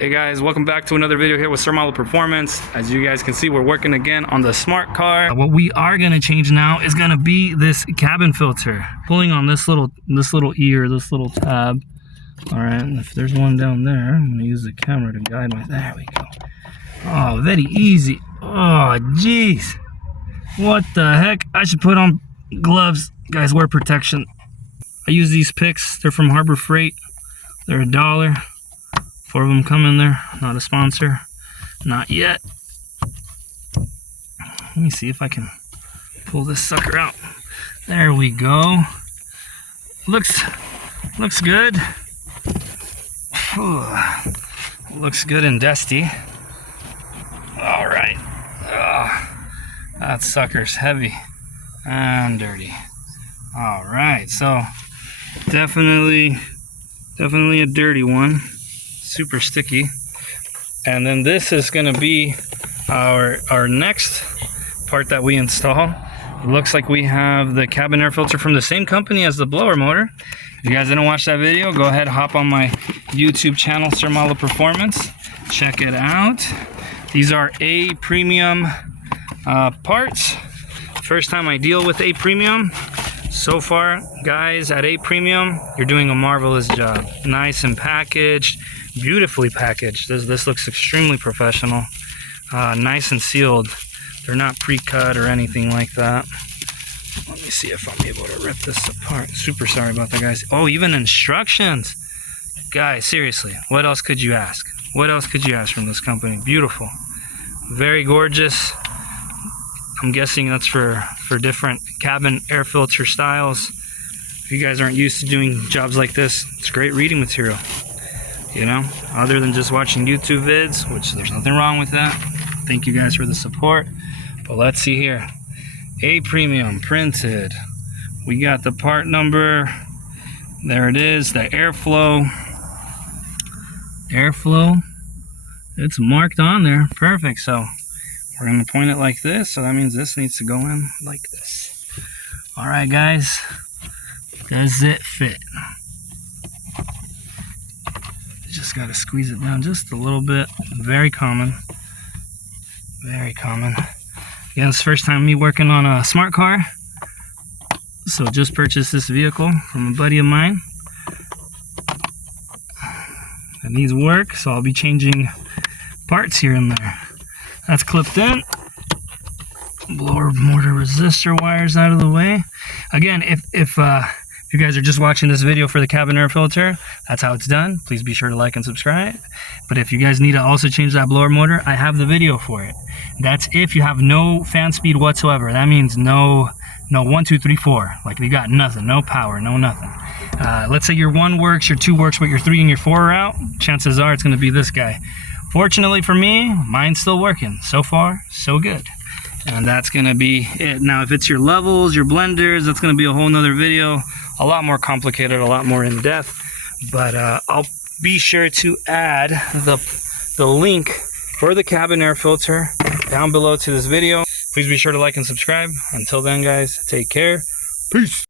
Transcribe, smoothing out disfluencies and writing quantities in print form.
Hey guys, welcome back to another video here with SirMaloPerformance. As you guys can see, we're working again on the smart car. What we are gonna change now is gonna be this cabin filter. Pulling on this little ear, this little tab. All right, and if there's one down there, I'm gonna use the camera to guide my, there we go. Oh, very easy. Oh, jeez. What the heck? I should put on gloves. Guys, wear protection. I use these picks. They're from Harbor Freight. They're $1. 4 of them come in there. Not a sponsor. Not yet. Let me see if I can pull this sucker out. There we go. Looks good. Looks good and dusty. All right. That sucker's heavy and dirty. All right, so definitely a dirty one. Super sticky. And then this is going to be our next part that we install. It looks like we have the cabin air filter from the same company as the blower motor. If you guys didn't watch that video, go ahead, hop on my YouTube channel, SirMaloPerformance. Check it out. These are A premium parts. First time I deal with A premium. So far, guys, at A premium, you're doing a marvelous job. Nice and packaged, beautifully packaged. This looks extremely professional. Nice and sealed. They're not pre-cut or anything like that. Let me see if I'm able to rip this apart. Super sorry about that, guys. Oh, even instructions. Guys, seriously, what else could you ask? What else could you ask from this company? Beautiful. Very gorgeous. I'm guessing that's for different cabin air filter styles. If you guys aren't used to doing jobs like this, it's great reading material. You know, other than just watching YouTube vids, which there's nothing wrong with that. Thank you guys for the support. But let's see here. A premium printed. We got the part number. There it is, the airflow. Airflow. It's marked on there. Perfect. So we're going to point it like this, so that means this needs to go in like this. All right, guys. Does it fit? Just got to squeeze it down just a little bit. Very common. Very common. Again, it's the first time me working on a smart car. So just purchased this vehicle from a buddy of mine. It needs work, so I'll be changing parts here and there. That's clipped in. Blower motor resistor wires out of the way. Again, if you guys are just watching this video for the cabin air filter, that's how it's done. Please be sure to like and subscribe. But if you guys need to also change that blower motor, I have the video for it. That's if you have no fan speed whatsoever. That means no 1, 2, 3, 4. Like you got nothing, no power, no nothing. Let's say your 1 works, your 2 works, but your 3 and your 4 are out. Chances are it's going to be this guy. Fortunately for me, mine's still working. So far, so good. And that's going to be it. Now, if it's your levels, your blenders, that's going to be a whole nother video. A lot more complicated, a lot more in-depth. But I'll be sure to add the link for the cabin air filter down below to this video. Please be sure to like and subscribe. Until then, guys, take care. Peace.